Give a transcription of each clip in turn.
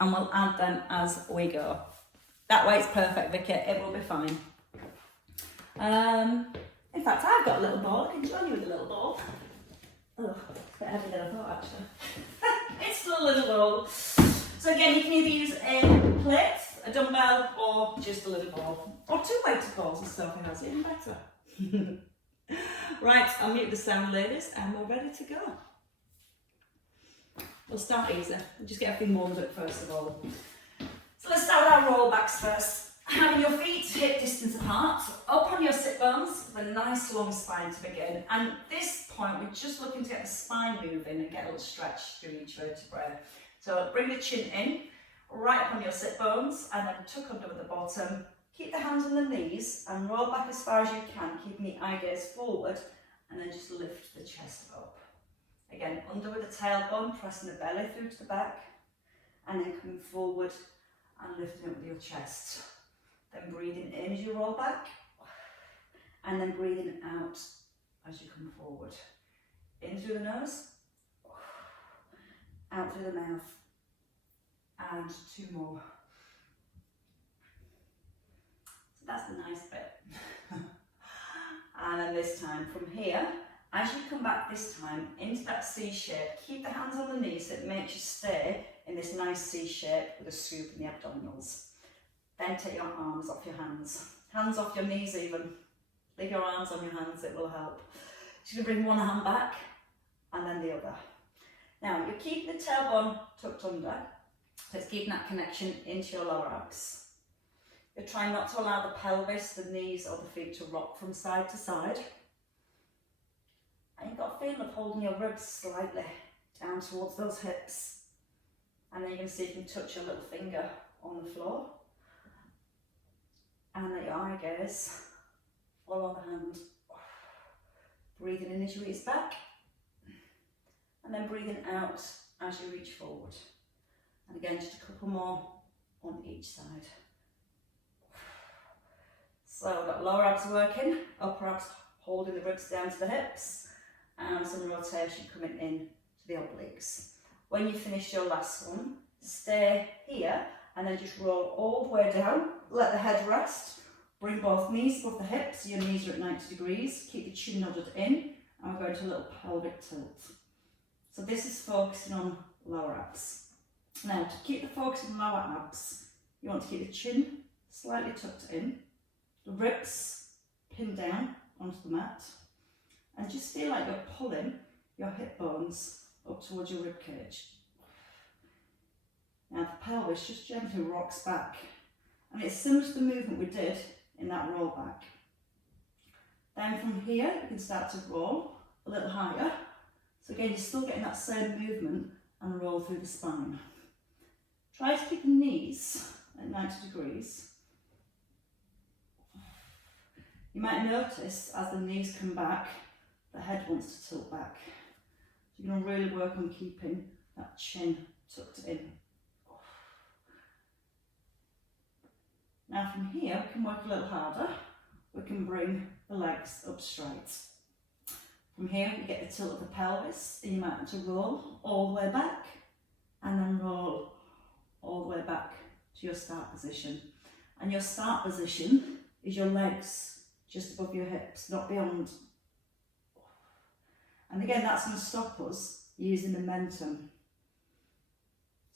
and we'll add them as we go. That way it's perfect, Vicky, it will be fine. In fact, I've got a little ball, I can join you with a little ball. Oh, it's a bit heavier than I thought actually. It's still a little ball. So again, you can either use a plate, a dumbbell, or just a little ball. Or 2 weighted balls if Sophie has, even better. Right, I'll mute the sound, ladies, and we're ready to go. We'll start easy. We'll just get everything warmed up first of all. So let's start with our roll backs first. Having your feet hip distance apart, up on your sit bones with a nice long spine to begin. And at this point, we're just looking to get the spine moving and get a little stretch through each vertebrae. So bring the chin in, right up on your sit bones, and then tuck under at the bottom. Keep the hands on the knees and roll back as far as you can, keeping the eye gaze forward, and then just lift the chest up. Again, under with the tailbone, pressing the belly through to the back, and then coming forward and lifting up with your chest. Then breathing in as you roll back, and then breathing out as you come forward. In through the nose, out through the mouth, and 2 more. So that's the nice bit. And then this time from here, as you come back this time into that C shape, keep the hands on the knees so it makes you stay in this nice C shape with a scoop in the abdominals. Then take your arms off your hands off your knees even. Leave your arms on your hands, it will help. You're going to bring one hand back and then the other. Now you keep the tailbone tucked under, so it's keeping that connection into your lower abs. You're trying not to allow the pelvis, the knees or the feet to rock from side to side. And you've got a feeling of holding your ribs slightly down towards those hips. And then you can see if you can touch your little finger on the floor. And let your eye gaze follow the hand. Breathing in as you reach back. And then breathing out as you reach forward. And again, just a couple more on each side. So we've got lower abs working, upper abs holding the ribs down to the hips, and some rotation coming in to the obliques. When you finish your last one, stay here and then just roll all the way down, let the head rest, bring both knees above the hips, so your knees are at 90 degrees, keep the chin nodded in, and we're going to a little pelvic tilt. So this is focusing on lower abs. Now to keep the focus on lower abs, you want to keep the chin slightly tucked in, the ribs pinned down onto the mat, and just feel like you're pulling your hip bones up towards your rib cage. Now the pelvis just gently rocks back, and it's similar to the movement we did in that roll back. Then from here you can start to roll a little higher. So again, you're still getting that same movement and roll through the spine. Try to keep the knees at 90 degrees. You might notice as the knees come back, the head wants to tilt back. So you're going to really work on keeping that chin tucked in. Now from here, we can work a little harder. We can bring the legs up straight. From here, we get the tilt of the pelvis, and you might have to roll all the way back, and then roll all the way back to your start position. And your start position is your legs just above your hips, not beyond. And again, that's going to stop us using momentum.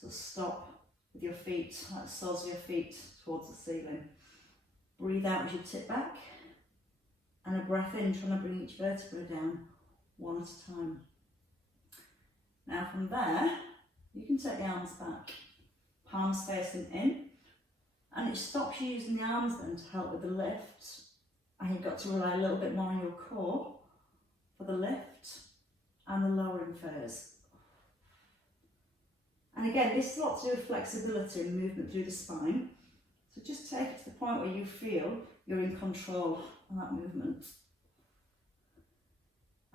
So stop with your feet, like the soles of your feet towards the ceiling. Breathe out as you tip back, and a breath in, trying to bring each vertebra down one at a time. Now from there, you can take the arms back, palms facing in, and it stops you using the arms then to help with the lift, and you've got to rely a little bit more on your core for the lift and the lowering phase. And again, this is a lot to do with flexibility and movement through the spine, so just take it to the point where you feel you're in control of that movement.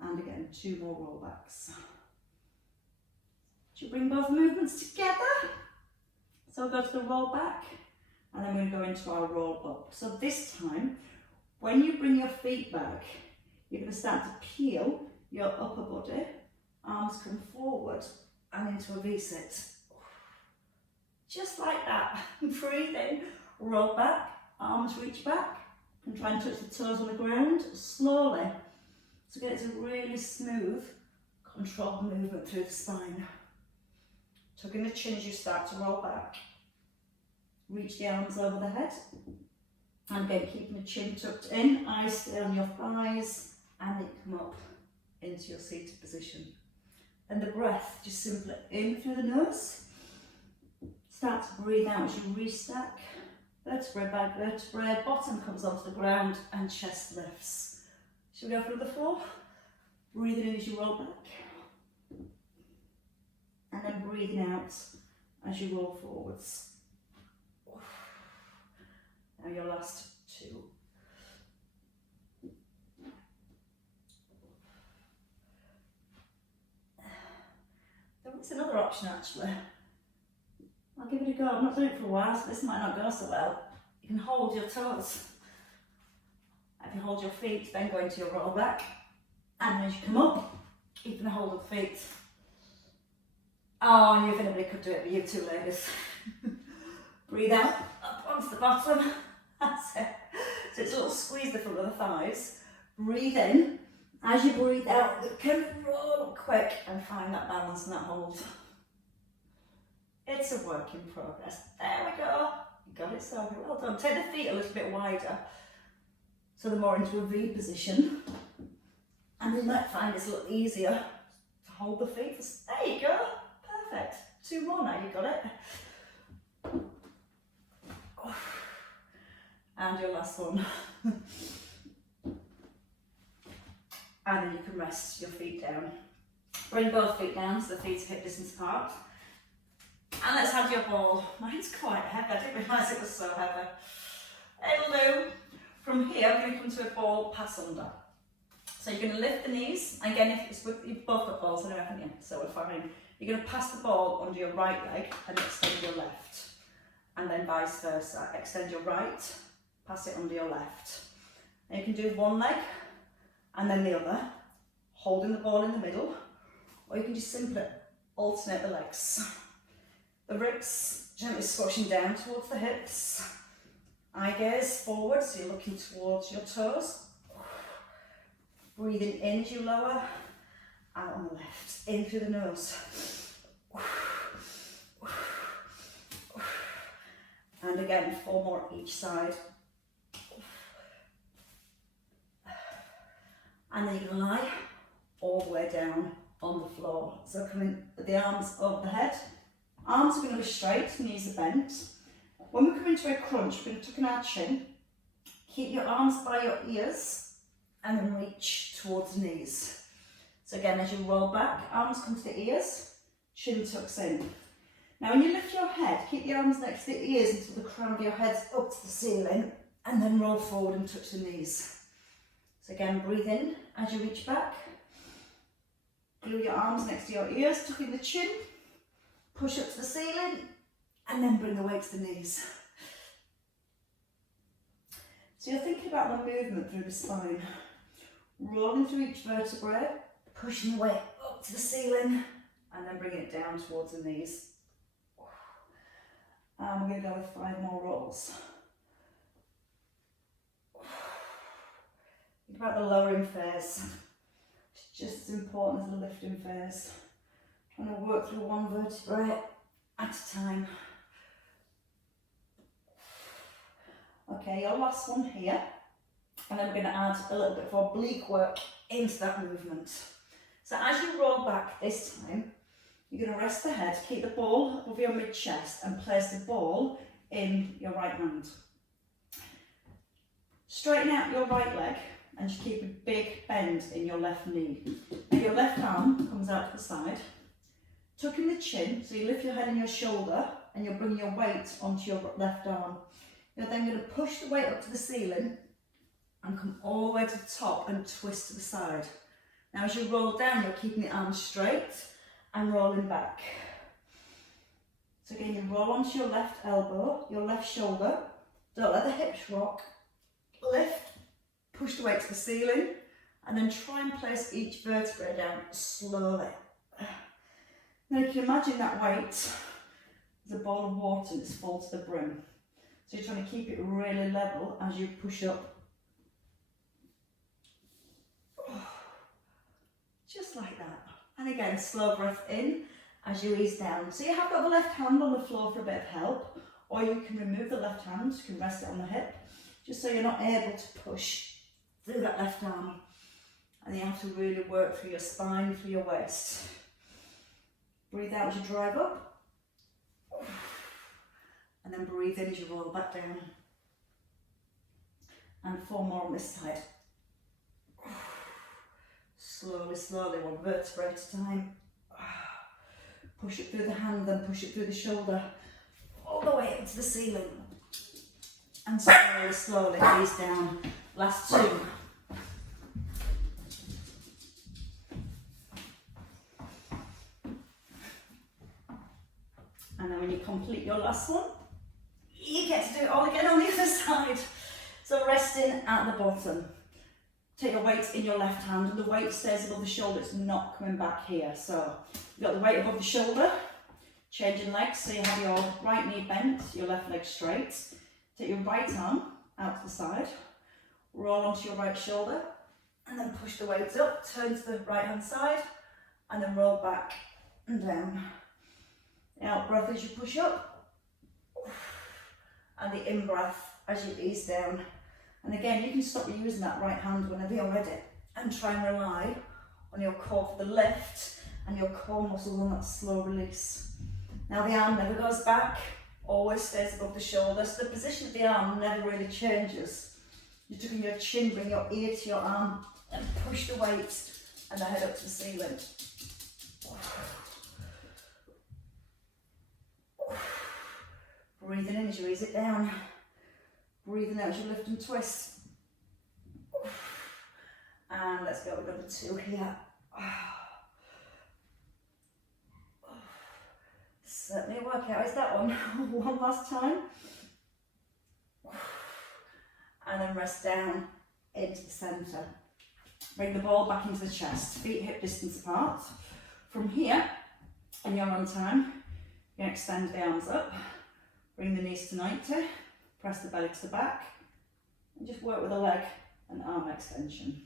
And again, 2 more rollbacks. Should bring both movements together. So we'll go to the roll back, and then we're going to go into our roll up. So this time, when you bring your feet back, you're going to start to peel your upper body, arms come forward and into a V-sit. just like that. Breathe in, roll back, arms reach back, and try and touch the toes on the ground slowly. So again, it's a really smooth, controlled movement through the spine. Tucking the chin as you start to roll back. Reach the arms over the head. And again, keeping the chin tucked in, eyes stay on your thighs, and then come up into your seated position. And the breath, just simply in through the nose. Start to breathe out as you restack. Vertebrae by vertebrae, bottom comes onto the ground and chest lifts. Should we go through the floor? Breathing in as you roll back. And then breathing out as you roll forwards. Now your last two. There is another option actually. I'll give it a go. I've not done it for a while, so this might not go so well. You can hold your toes. If you hold your feet, then go into your roll back. And as you come up, keeping a hold of the feet. Oh, I knew if anybody could do it, but you two ladies. Breathe out, up onto the bottom. That's it. So it's a little squeeze the front of the thighs. Breathe in. As you breathe out, you can roll quick and find that balance and that hold. It's a work in progress. There we go. You got it, so well done. Take the feet a little bit wider, so they're more into a V position. And you might find it's a little easier to hold the feet. There you go. Perfect. Two more now, you got it. And your last one. And then you can rest your feet down. Bring both feet down so the feet are hip distance apart. And let's have your ball. Mine's quite heavy, I didn't realise it was so heavy. It'll do. From here, we're going to come to a ball pass under. So you're going to lift the knees. Again, if it's with, you've both got balls anyway, haven't you? So we're fine. You're going to pass the ball under your right leg and extend your left. And then vice versa. Extend your right, pass it under your left. And you can do one leg and then the other, holding the ball in the middle, or you can just simply alternate the legs. The ribs gently squashing down towards the hips. Eye gaze forward, so you're looking towards your toes. Breathing in as you lower, out on the left, in through the nose. And again, 4 more each side. And then you're going to lie all the way down on the floor. So coming with the arms over the head. Arms are going to be straight, knees are bent. When we come into a crunch, we're going to tuck in our chin. Keep your arms by your ears and then reach towards the knees. So again, as you roll back, arms come to the ears, chin tucks in. Now when you lift your head, keep the arms next to the ears until the crown of your head's up to the ceiling, and then roll forward and touch the knees. So again, breathe in as you reach back. Glue your arms next to your ears, tuck in the chin, push up to the ceiling, and then bring the weight to the knees. So you're thinking about the movement through the spine. Rolling through each vertebrae, pushing the weight up to the ceiling, and then bringing it down towards the knees. And we're going to go with 5 more rolls. Think about the lowering phase. It's just as important as the lifting phase. Trying to work through one vertebrae at a time. Okay, your last one here. And then we're going to add a little bit of oblique work into that movement. So as you roll back this time, you're going to rest the head, keep the ball above your mid-chest and place the ball in your right hand. Straighten out your right leg and just keep a big bend in your left knee. Now your left arm comes out to the side. Tuck in the chin, so you lift your head and your shoulder and you'll bring your weight onto your left arm. You're then going to push the weight up to the ceiling and come all the way to the top and twist to the side. Now as you roll down, you're keeping the arms straight and rolling back. So again, you roll onto your left elbow, your left shoulder. Don't let the hips rock. Lift, push the weight to the ceiling, and then try and place each vertebrae down slowly. Now you can imagine that weight there's a bowl of water and it's full to the brim. So you're trying to keep it really level as you push up. Just like that. And again, slow breath in as you ease down. So you have got the left hand on the floor for a bit of help, or you can remove the left hand, you can rest it on the hip, just so you're not able to push through that left arm. And you have to really work through your spine, through your waist. Breathe out as you drive up. And then breathe in as you roll back down. And 4 more on this side. Slowly, slowly, 1 vertebra at a time. Push it through the hand, then push it through the shoulder, all the way up to the ceiling. And slowly, slowly ease down. Last 2. And then when you complete your last one, you get to do it all again on the other side. So resting at the bottom. Take your weight in your left hand, and the weight stays above the shoulder, it's not coming back here. So you've got the weight above the shoulder, changing legs, so you have your right knee bent, your left leg straight. Take your right arm out to the side, roll onto your right shoulder, and then push the weight up, turn to the right hand side, and then roll back and down. The out breath as you push up, and the in breath as you ease down. And again, you can stop using that right hand whenever you're ready, and try and rely on your core for the lift and your core muscles on that slow release. Now the arm never goes back, always stays above the shoulder, so the position of the arm never really changes. You're tucking your chin, bring your ear to your arm, and push the weight and the head up to the ceiling. Breathing in as you ease it down. Breathing out as you lift and twist. And let's go with number 2 here. Certainly a workout, is that one? One last time. And then rest down into the centre. Bring the ball back into the chest, feet hip distance apart. From here, in your own time, you can extend the arms up, bring the knees to 90, press the belly to the back, and just work with the leg and arm extension.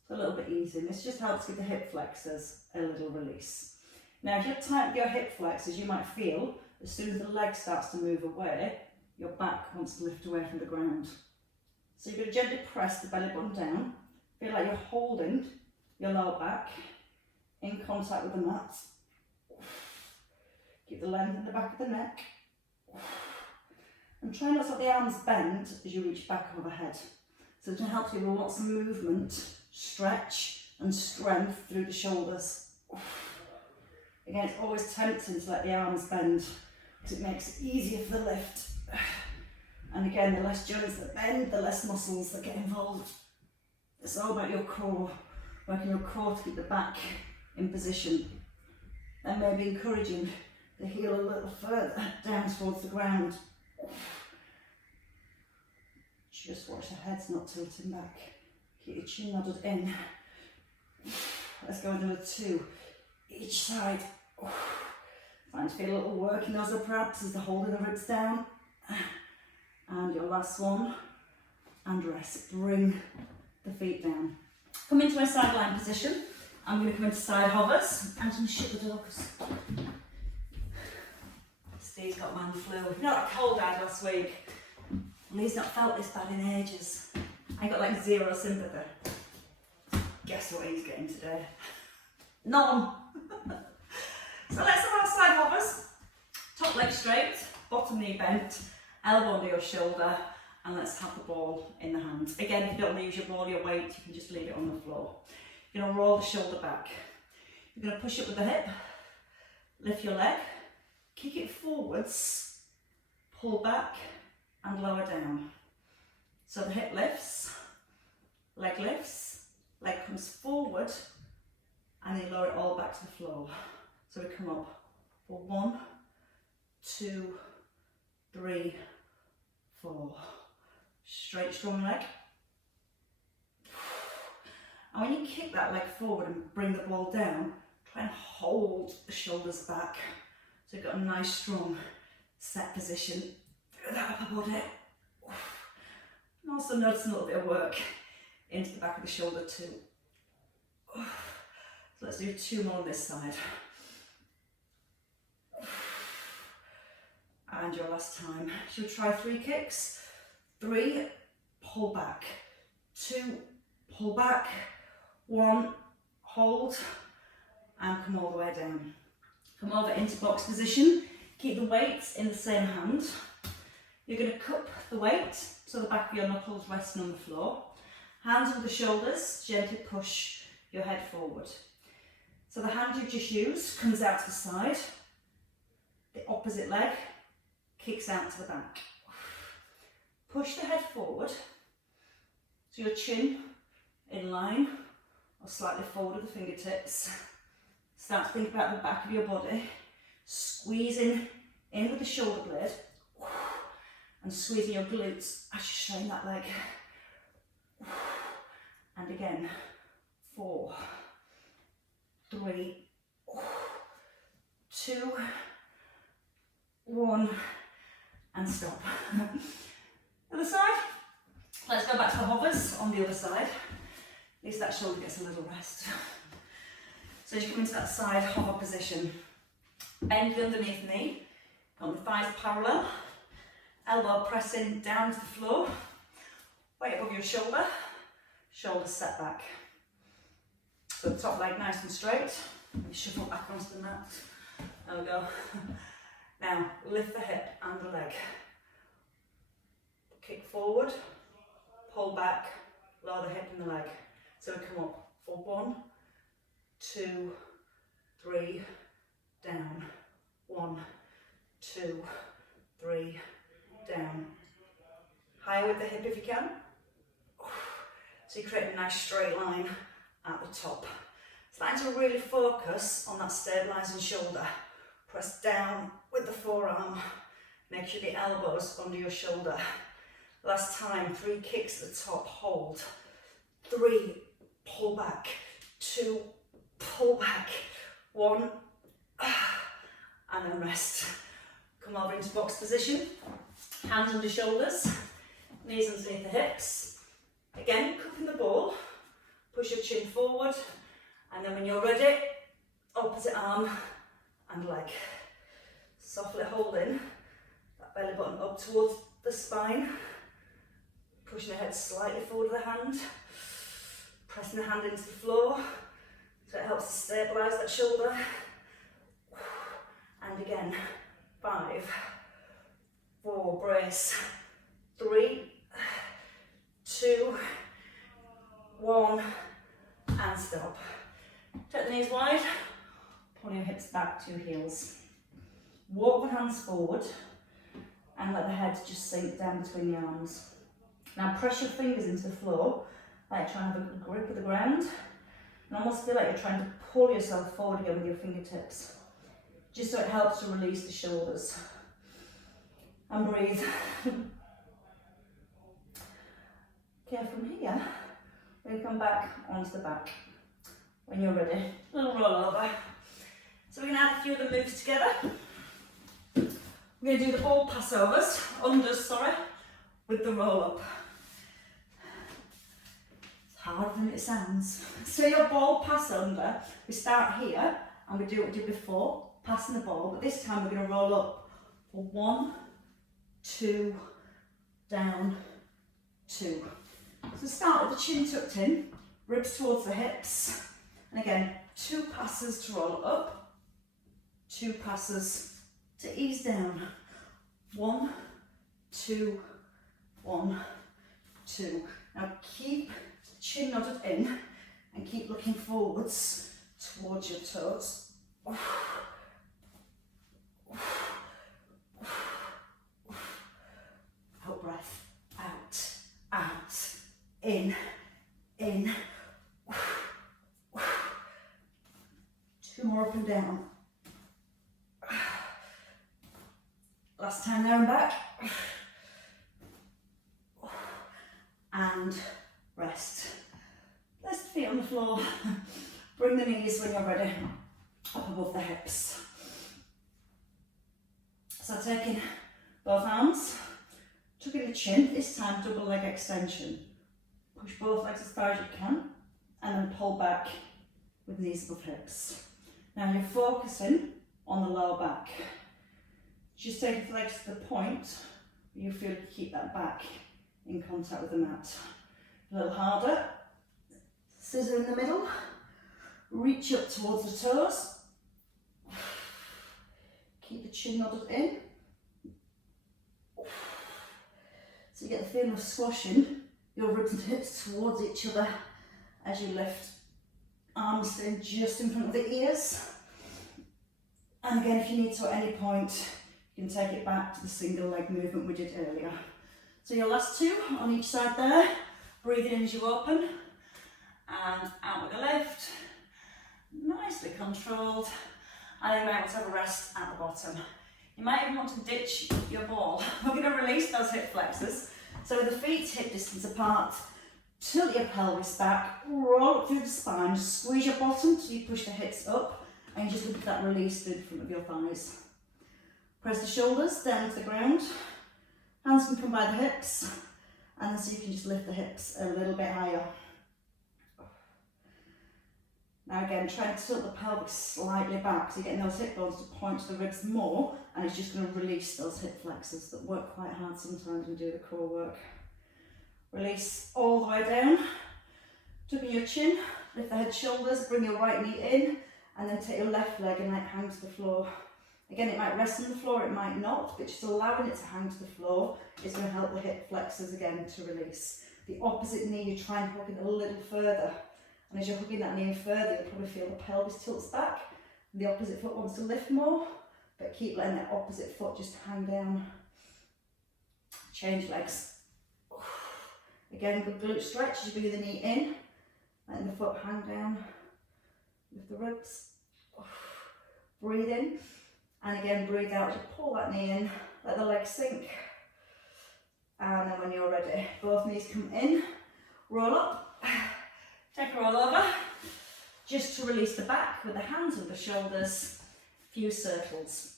It's a little bit easy, and this just helps give the hip flexors a little release. Now, if you tighten your hip flexors, you might feel, as soon as the leg starts to move away, your back wants to lift away from the ground. So you're going to gently press the belly button down, feel like you're holding your lower back in contact with the mat. Keep the length in the back of the neck. And try not to let the arms bend as you reach back overhead. So it's going to help you with lots of movement, stretch and strength through the shoulders. Again, it's always tempting to let the arms bend because it makes it easier for the lift. And again, the less joints that bend, the less muscles that get involved. It's all about your core, working your core to keep the back in position. And maybe encouraging the heel a little further down towards the ground. Just watch the head's not tilting back. Keep your chin nodded in. Let's go with another 2 each side. Find to feel a little work in those upper abs as they're holding the ribs down. And your last one. And rest. Bring the feet down. Come into a sideline position. I'm going to come into side hovers. I'm going to shut the door because Steve's got man flu. You know that cold I had last week? Lee's not felt this bad in ages. I got like 0 sympathy. Guess what he's getting today? None. So let's have our side hovers. Top leg straight, bottom knee bent, elbow under your shoulder, and let's have the ball in the hand. Again, if you don't want to use your ball, your weight, you can just leave it on the floor. You're going to roll the shoulder back. You're going to push up with the hip, lift your leg, kick it forwards, pull back, and lower down. So the hip lifts, leg comes forward, and then lower it all back to the floor. So we come up for 1, 2, 3, 4. Straight, strong leg. And when you kick that leg forward and bring the ball down, try and hold the shoulders back. So you've got a nice strong set position through that upper body. And also notice a little bit of work into the back of the shoulder too. So let's do 2 more on this side. And your last time. Should we try 3 kicks? 3, pull back. 2, pull back. 1, hold, and come all the way down. Come over into box position. Keep the weights in the same hand. You're going to cup the weight so the back of your knuckles resting on the floor. Hands over the shoulders, gently push your head forward. So the hand you just used comes out to the side. The opposite leg kicks out to the back. Push the head forward so your chin in line or slightly forward with the fingertips. Start to think about the back of your body, squeezing in with the shoulder blade and squeezing your glutes as you strain that leg. And again, 4, 3, 2, 1, and stop. Other side. Let's go back to the hovers on the other side. At least that shoulder gets a little rest. So as you come into that side hover position, bend the underneath knee, on the thighs parallel, elbow pressing down to the floor, weight above your shoulder, shoulders set back. So the top leg nice and straight, and shuffle back onto the mat. There we go. Now lift the hip and the leg. Kick forward, pull back, lower the hip and the leg. So we come up for 1, 2, 3, down. 1, 2, 3, down. Higher with the hip if you can. So you create a nice straight line at the top. Starting to really focus on that stabilising shoulder. Press down with the forearm. Make sure the elbows under your shoulder. Last time, 3 kicks at the top, hold. 3, pull back. 2, pull back. 1, and then rest. Come over into box position. Hands under shoulders, knees underneath the hips. Again, cupping the ball. Push your chin forward. And then when you're ready, opposite arm and leg. Softly holding that belly button up towards the spine. Pushing the head slightly forward with the hand. Pressing the hand into the floor so it helps to stabilise that shoulder. And again, 5, 4, brace, 3, 2, 1, and stop. Take the knees wide, pull your hips back to your heels. Walk the hands forward and let the head just sink down between the arms. Now press your fingers into the floor, like trying to have a good grip of the ground, and almost feel like you're trying to pull yourself forward again with your fingertips, just so it helps to release the shoulders. And breathe. Okay, from here, we come back onto the back. When you're ready, a little roll over. So we're going to add a few of the moves together. We're going to do the ball passovers, with the roll up. It's harder than it sounds. So your ball pass under, we start here and we do what we did before, passing the ball, but this time we're going to roll up for 1, 2, down, 2. So start with the chin tucked in, ribs towards the hips, and again, 2 passes to roll up, 2 passes to ease down. 1, 2, 1, 2. Now keep the chin nodded in and keep looking forwards towards your toes. Out breath, out, out, in, in. 2 more up and down. Last time there and back. And rest. Rest the feet on the floor. Bring the knees when you're ready up above the hips. So taking both arms, tucking the chin, this time double leg extension. Push both legs as far as you can and then pull back with knees above hips. Now you're focusing on the lower back. Just take the legs to the point where you feel to keep that back in contact with the mat. A little harder. Scissor in the middle. Reach up towards the toes. Keep the chin nodded in. So you get the feeling of squashing your ribs and hips towards each other as you lift. Arms in just in front of the ears. And again, if you need to at any point, you can take it back to the single leg movement we did earlier. So your last two on each side there. Breathing in as you open. And out with a lift. Nicely controlled. And then you might want to have a rest at the bottom. You might even want to ditch your ball. We're going to release those hip flexors. So with the feet hip distance apart, tilt your pelvis back, roll up through the spine, squeeze your bottom till you push the hips up, and you just look at that release through the front of your thighs. Press the shoulders down to the ground. Hands can come by the hips, and then so you can just lift the hips a little bit higher. Now again, try and tilt the pelvis slightly back, so you're getting those hip bones to point to the ribs more, and it's just going to release those hip flexors that work quite hard sometimes when we do the core work. Release all the way down, tucking your chin, lift the head, shoulders, bring your right knee in, and then take your left leg and let it hang to the floor. Again, it might rest on the floor, it might not, but just allowing it to hang to the floor is going to help the hip flexors again to release. The opposite knee, you try and hook it a little further. And as you're hooking that knee in further, you'll probably feel the pelvis tilts back. The opposite foot wants to lift more, but keep letting that opposite foot just hang down. Change legs. Again, good glute stretch as you bring the knee in, letting the foot hang down. Lift the ribs. Breathe in, and again breathe out. Just pull that knee in, let the legs sink. And then when you're ready, both knees come in, roll up. Take a roll over, just to release the back with the hands with the shoulders, few circles.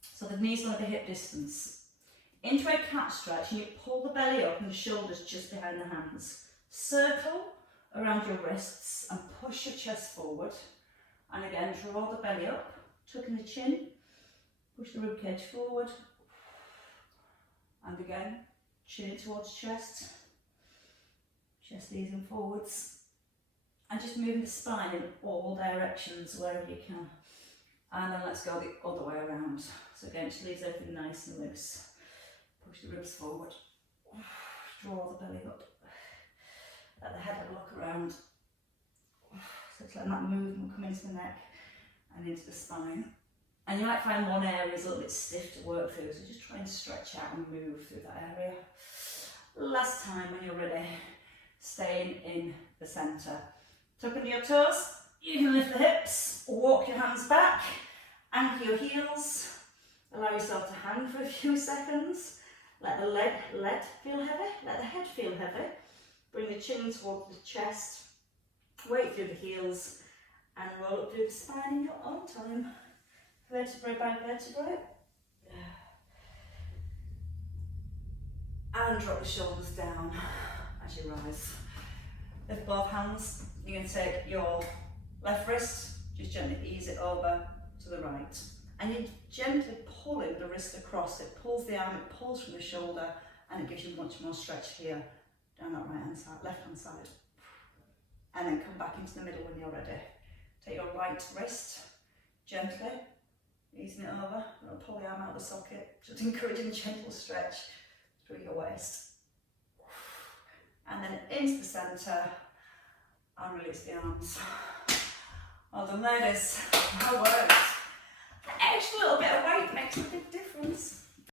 So the knees are at the hip distance. Into a cat stretch, and you pull the belly up and the shoulders just behind the hands. Circle around your wrists and push your chest forward. And again, draw the belly up, tucking the chin, push the ribcage forward. And again, chin towards chest, chest easing forwards. And just moving the spine in all directions wherever you can. And then let's go the other way around. So again, just leaves everything nice and loose. Push the ribs forward. Draw the belly up. Let the head have a look around. So just letting that movement come into the neck and into the spine. And you might find one area is a little bit stiff to work through, so just try and stretch out and move through that area. Last time when you're ready, staying in the centre. Tuck into your toes, you can lift the hips, walk your hands back, anchor your heels, allow yourself to hang for a few seconds, let the leg feel heavy, let the head feel heavy, bring the chin towards the chest, weight through the heels, and roll up through the spine in your own time, vertebrae by vertebrae, and drop the shoulders down as you rise. Lift both hands. You're going to take your left wrist, just gently ease it over to the right. And you're gently pulling the wrist across. It pulls the arm, it pulls from the shoulder, and it gives you much more stretch here, down that right hand side, left hand side. And then come back into the middle when you're ready. Take your right wrist, gently, easing it over. Pull the arm out of the socket, just encouraging a gentle stretch through your waist. And then into the centre, and release the arms. Well done, ladies. That worked. An extra little bit of weight makes a big difference.